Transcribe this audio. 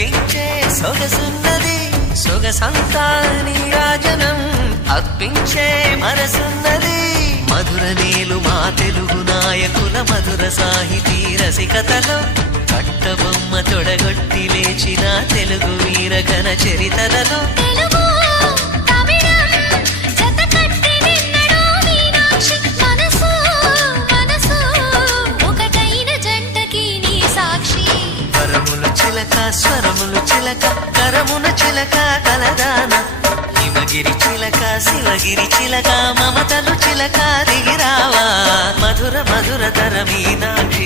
దీవించే సొగసున్నది సొగసంతా నీరాజనం అర్పించే మనసున్నది మధుర నేలు మా తెలుగు నాయకుల మధుర సాహితీ రసికతలో కట్టబొమ్మ తొడగొట్టి లేచిన తెలుగు వీర ఘన చరితలలో చిలక స్వరములు చిలక కరమున చిలక కలదాన హిమగిరి చిలక శివగిరి చిలక మమతలు చిలక దిగిరావా మధుర మధుర తర మీనాక్షి